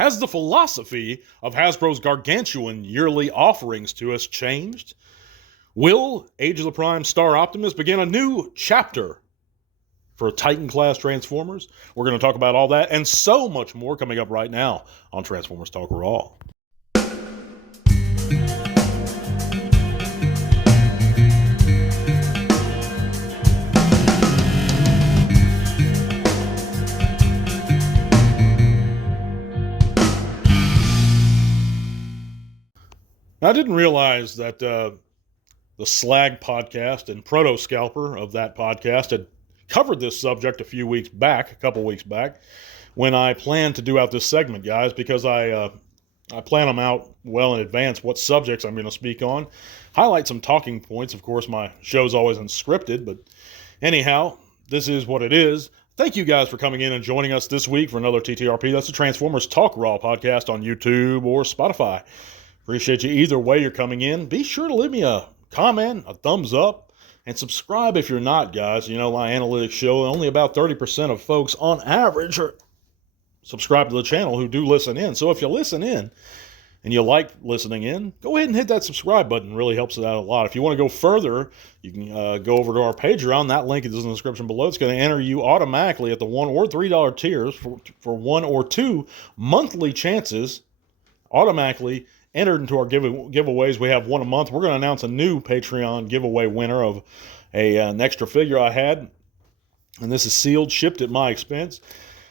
Has the philosophy of Hasbro's gargantuan yearly offerings to us changed? Will Age of the Prime Star Optimus begin a new chapter for Titan-class Transformers? We're going to talk about all that and so much more coming up right now on Transformers Talk Raw. I didn't realize that the Slag podcast and Proto Scalper of that podcast had covered this subject a couple weeks back, when I planned to do out this segment, guys, because I plan them out well in advance, what subjects I'm going to speak on. Highlight some talking points. Of course, my show's always unscripted, but anyhow, this is what it is. Thank you guys for coming in and joining us this week for another TTRP. That's the Transformers Talk Raw podcast on YouTube or Spotify. Appreciate you either way you're coming in. Be sure to leave me a comment, a thumbs up, and subscribe if you're not, guys. You know, my analytics show only about 30% of folks on average are subscribed to the channel who do listen in. So if you listen in and you like listening in, go ahead and hit that subscribe button. It really helps it out a lot. If you want to go further, you can go over to our Patreon. That link is in the description below. It's going to enter you automatically at the $1 or $3 tiers for 1 or 2 monthly chances, automatically entered into our giveaways. We have one a month. We're going to announce a new Patreon giveaway winner of an extra figure I had. And this is sealed, shipped at my expense.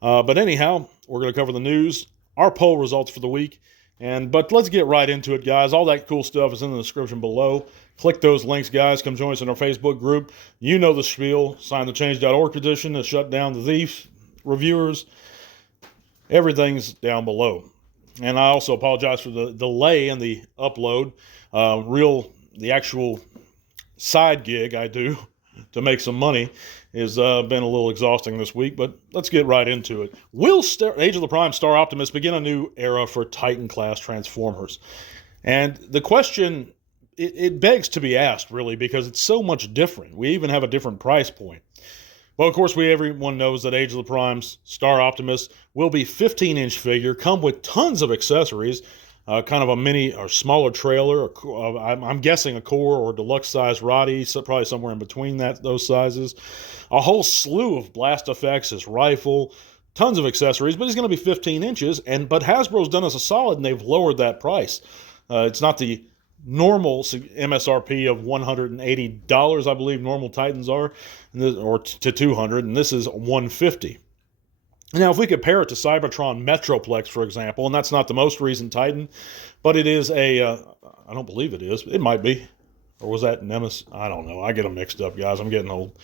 But anyhow, we're going to cover the news, our poll results for the week. But let's get right into it, guys. All that cool stuff is in the description below. Click those links, guys. Come join us in our Facebook group. You know the spiel. Sign the change.org petition to shut down the thief reviewers. Everything's down below. And I also apologize for the delay in the upload. The actual side gig I do to make some money has been a little exhausting this week, but let's get right into it. Will Age of the Prime Star Optimus begin a new era for Titan-class Transformers? And the question, it begs to be asked, really, because it's so much different. We even have a different price point. Well, of course, everyone knows that Age of the Prime's Star Optimus will be 15-inch figure, come with tons of accessories, kind of a mini or smaller trailer. I'm guessing a core or deluxe size Roddy, so probably somewhere in between those sizes. A whole slew of blast effects, his rifle, tons of accessories, but he's going to be 15 inches. But Hasbro's done us a solid, and they've lowered that price. It's not the normal MSRP of $180, I believe normal Titans are, or to $200, and this is $150. Now, if we compare it to Cybertron Metroplex, for example, and that's not the most recent Titan, but it is I don't believe it is. It might be. Or was that Nemesis? I don't know. I get them mixed up, guys. I'm getting old.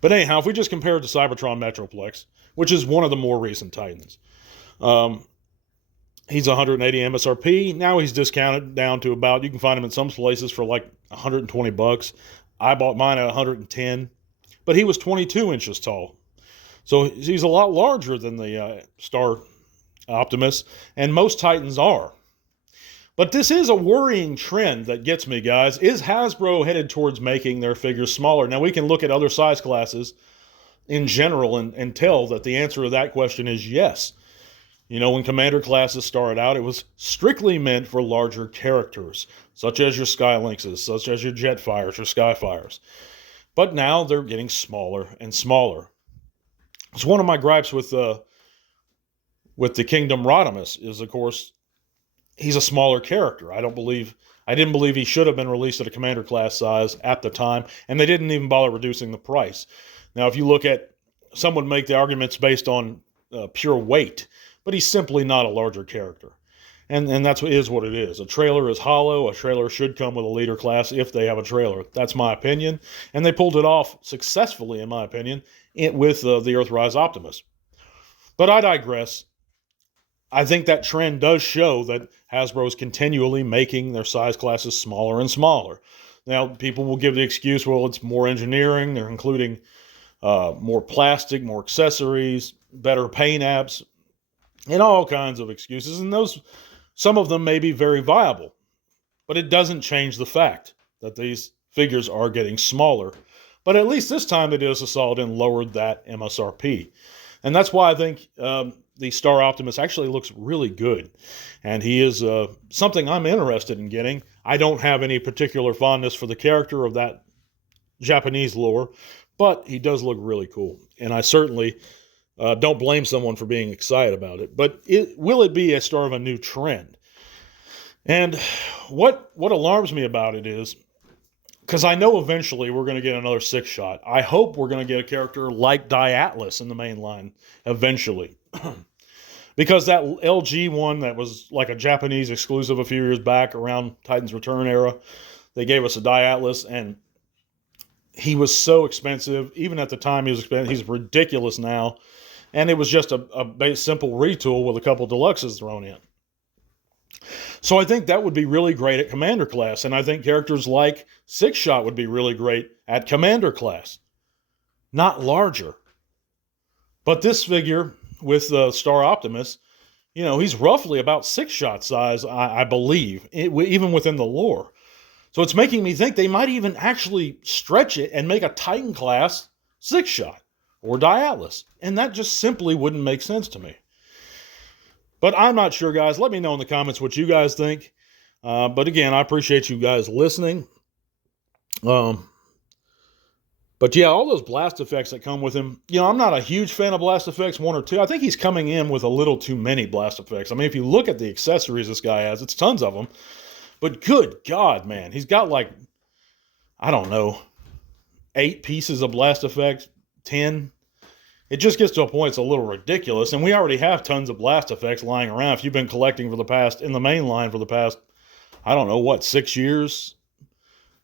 But anyhow, if we just compare it to Cybertron Metroplex, which is one of the more recent Titans, he's 180 MSRP. Now he's discounted down to about, you can find him in some places for like $120. I bought mine at 110, but he was 22 inches tall. So he's a lot larger than the Star Optimus, and most Titans are. But this is a worrying trend that gets me, guys. Is Hasbro headed towards making their figures smaller? Now, we can look at other size classes in general and tell that the answer to that question is yes. You know, when Commander classes started out, it was strictly meant for larger characters, such as your Skylynxes, such as your Jetfires, your Skyfires. But now they're getting smaller and smaller. It's one of my gripes with the Kingdom Rodimus is, of course, he's a smaller character. I didn't believe he should have been released at a Commander class size at the time, and they didn't even bother reducing the price. Now, if you look at, some would make the arguments based on pure weight, but he's simply not a larger character. And that's what it is. A trailer is hollow. A trailer should come with a leader class if they have a trailer. That's my opinion. And they pulled it off successfully, in my opinion, with the Earthrise Optimus. But I digress. I think that trend does show that Hasbro is continually making their size classes smaller and smaller. Now, people will give the excuse, well, it's more engineering. They're including more plastic, more accessories, better paint apps, and all kinds of excuses. And some of them may be very viable, but it doesn't change the fact that these figures are getting smaller. But at least this time they did us a solid and lowered that MSRP. And that's why I think the Star Optimus actually looks really good. And he is something I'm interested in getting. I don't have any particular fondness for the character of that Japanese lore, but he does look really cool. And I certainly don't blame someone for being excited about it. But will it be a start of a new trend? And what alarms me about it is, because I know eventually we're going to get another 6-shot. I hope we're going to get a character like Atlas in the main line eventually. Because that LG one that was like a Japanese exclusive a few years back around Titan's Return era, they gave us a Atlas, and he was so expensive. Even at the time he was expensive. He's ridiculous now. And it was just a simple retool with a couple deluxes thrown in. So I think that would be really great at Commander class, and I think characters like 6-shot would be really great at Commander class. Not larger. But this figure with the Star Optimus, he's roughly about 6-shot size, I believe, even within the lore. So it's making me think they might even actually stretch it and make a Titan class 6-shot or Atlas, and that just simply wouldn't make sense to me. But I'm not sure, guys. Let me know in the comments what you guys think. But again, I appreciate you guys listening. But yeah, all those blast effects that come with him, I'm not a huge fan of blast effects, 1 or 2. I think he's coming in with a little too many blast effects. I mean, if you look at the accessories this guy has, it's tons of them. But good God, man, he's got like, I don't know, 8 pieces of blast effects, 10. It just gets to a point it's a little ridiculous, and we already have tons of blast effects lying around. If you've been collecting in the main line for the past, I don't know, 6 years?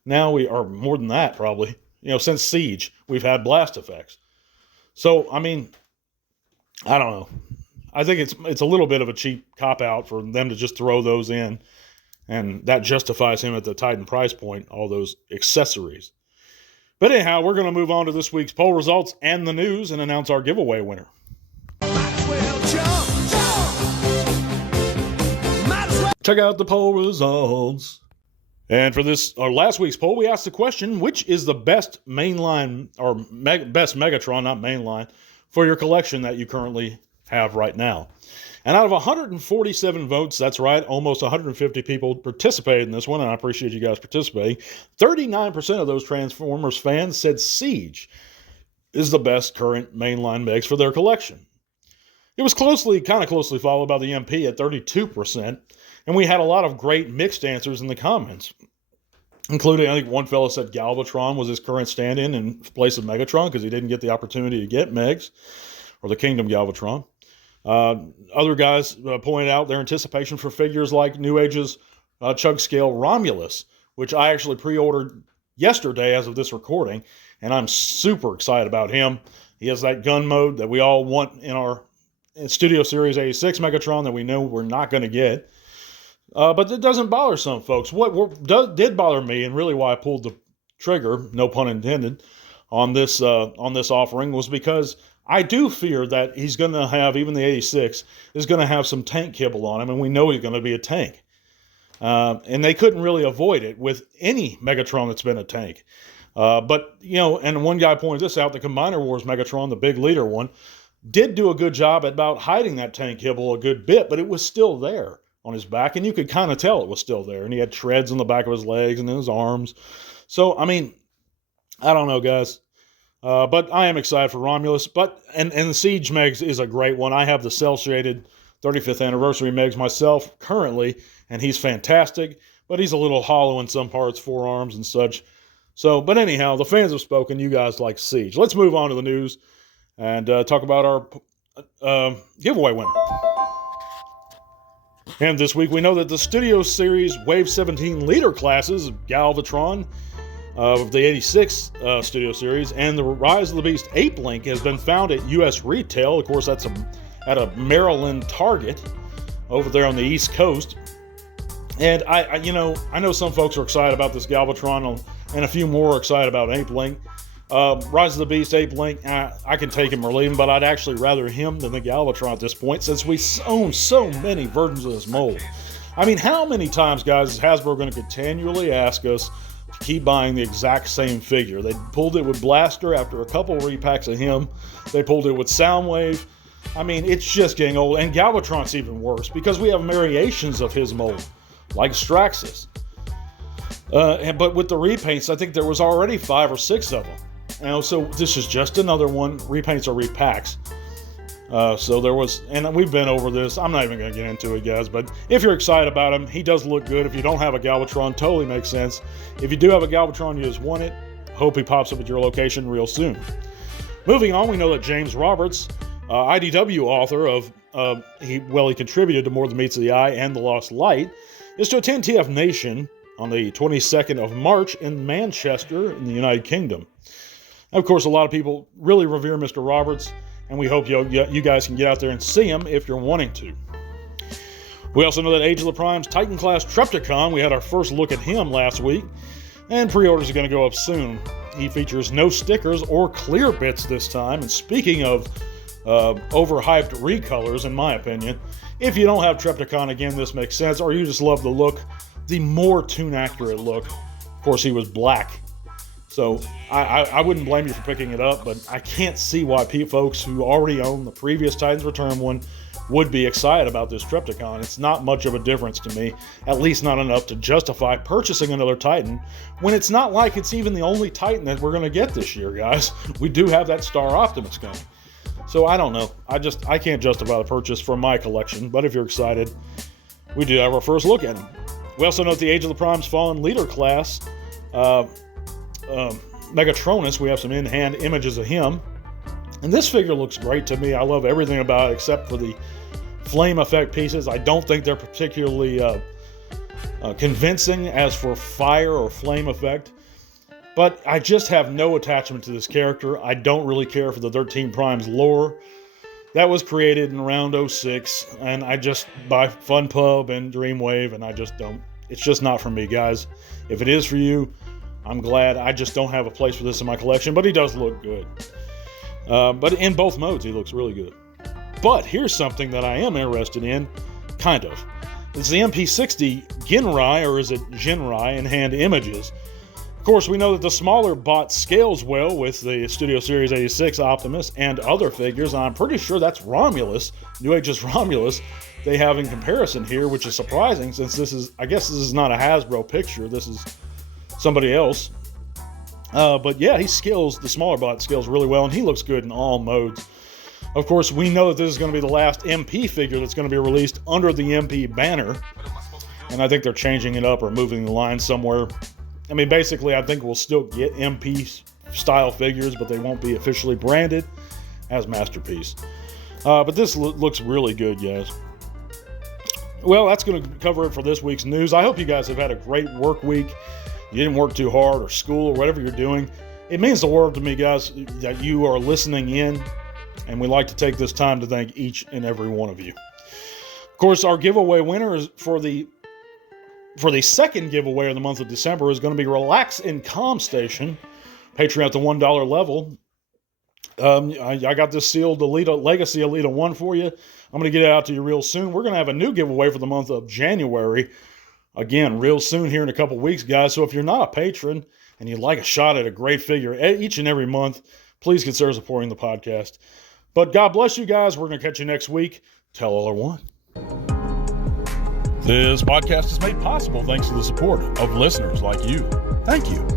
Now we are more than that probably. Since Siege, we've had blast effects. So, I mean, I don't know. I think it's a little bit of a cheap cop-out for them to just throw those in, and that justifies him at the Titan price point, all those accessories. But anyhow, we're going to move on to this week's poll results and the news and announce our giveaway winner. Check out the poll results. And for last week's poll, we asked the question, which is the best mainline, or best Megatron, not mainline, for your collection that you currently have right now? And out of 147 votes, that's right, almost 150 people participated in this one, and I appreciate you guys participating. 39% of those Transformers fans said Siege is the best current mainline Megs for their collection. It was kind of closely followed by the MP at 32%, and we had a lot of great mixed answers in the comments, including, I think one fellow said Galvatron was his current stand-in place of Megatron because he didn't get the opportunity to get Megs, or the Kingdom Galvatron. Other guys pointed out their anticipation for figures like New Age's Chug Scale Romulus, which I actually pre-ordered yesterday as of this recording, and I'm super excited about him. He has that gun mode that we all want in our Studio Series 86 Megatron that we know we're not going to get. But it doesn't bother some folks. What did bother me, and really why I pulled the trigger, no pun intended, on this offering, was because I do fear that he's going to have, even the 86, is going to have some tank kibble on him, and we know he's going to be a tank. And they couldn't really avoid it with any Megatron that's been a tank. But, and one guy pointed this out, the Combiner Wars Megatron, the big leader one, did do a good job at about hiding that tank kibble a good bit, but it was still there on his back, and you could kind of tell it was still there. And he had treads on the back of his legs and in his arms. So, I mean, I don't know, guys. But I am excited for Romulus. And the Siege Megs is a great one. I have the cel-shaded 35th anniversary Megs myself currently, and he's fantastic. But he's a little hollow in some parts, forearms and such. So, but anyhow, the fans have spoken. You guys like Siege. Let's move on to the news and talk about our giveaway winner. And this week we know that the Studio Series Wave 17 Leader classes, Galvatron, of the 86 Studio Series, and the Rise of the Beast Ape Link has been found at U.S. retail. Of course, that's at a Maryland Target over there on the East Coast. And I know some folks are excited about this Galvatron, and a few more are excited about Ape Link. Rise of the Beast Ape Link, I can take him or leave him, but I'd actually rather him than the Galvatron at this point, since we own so many versions of this mold. I mean, how many times, guys, is Hasbro going to continually ask us to keep buying the exact same figure? They pulled it with Blaster after a couple repacks of him. They pulled it with Soundwave. I mean, it's just getting old. And Galvatron's even worse because we have variations of his mold, like Straxus. But with the repaints, I think there was already 5 or 6 of them. So this is just another one. Repaints are repacks. So there was, and we've been over this. I'm not even going to get into it, guys. But if you're excited about him, he does look good. If you don't have a Galvatron, totally makes sense. If you do have a Galvatron, you just want it. Hope he pops up at your location real soon. Moving on, we know that James Roberts, IDW author of, he contributed to More Than Meets the Eye and The Lost Light, is to attend TF Nation on the 22nd of March in Manchester in the United Kingdom. Of course, a lot of people really revere Mr. Roberts, and we hope you guys can get out there and see him if you're wanting to. We also know that Age of the Prime's Titan Class Trypticon, we had our first look at him last week, and pre-orders are going to go up soon. He features no stickers or clear bits this time, and speaking of overhyped recolors, in my opinion, if you don't have Trypticon, again, this makes sense, or you just love the look, the more tune-accurate look. Of course, he was black. So I wouldn't blame you for picking it up, but I can't see why folks who already own the previous Titans Return one would be excited about this Trypticon. It's not much of a difference to me, at least not enough to justify purchasing another Titan, when it's not like it's even the only Titan that we're going to get this year, guys. We do have that Star Optimus coming. So I don't know. I can't justify the purchase for my collection, but if you're excited, we do have our first look at him. We also note the Age of the Prime's Fallen Leader class, Megatronus. We have some in-hand images of him, and this figure looks great to me. I love everything about it except for the flame effect pieces. I don't think they're particularly convincing as for fire or flame effect, but I just have no attachment to this character. I don't really care for the 13 Primes lore. That was created in around 06, and I just buy Fun Pub and Dreamwave, and I just don't. It's just not for me, guys. If it is for you, I'm glad. I just don't have a place for this in my collection, but he does look good. But in both modes, he looks really good. But here's something that I am interested in, kind of. It's the MP60 Genrai, or is it Genrai, in hand images. Of course, we know that the smaller bot scales well with the Studio Series 86 Optimus and other figures, and I'm pretty sure that's Romulus, New Age's Romulus, they have in comparison here, which is surprising since this is, I guess this is not a Hasbro picture, this is somebody else. But yeah, he scales, the smaller bot scales really well, and he looks good in all modes. Of course, we know that this is going to be the last MP figure that's going to be released under the MP banner, and I think they're changing it up or moving the line somewhere. I mean, basically, I think we'll still get MP-style figures, but they won't be officially branded as Masterpiece. But this looks really good, guys. Well, that's going to cover it for this week's news. I hope you guys have had a great work week. You didn't work too hard, or school, or whatever you're doing. It means the world to me, guys, that you are listening in, and we like to take this time to thank each and every one of you. Of course, our giveaway winner is for the second giveaway of the month of December is going to be Relax in Calm Station, Patreon at the $1 level. I got this sealed Legacy Elita 1 for you. I'm going to get it out to you real soon. We're going to have a new giveaway for the month of January. Again, real soon here in a couple weeks, guys. So if you're not a patron and you'd like a shot at a great figure each and every month, please consider supporting the podcast. But God bless you guys. We're going to catch you next week. Tell all or one. This podcast is made possible thanks to the support of listeners like you. Thank you.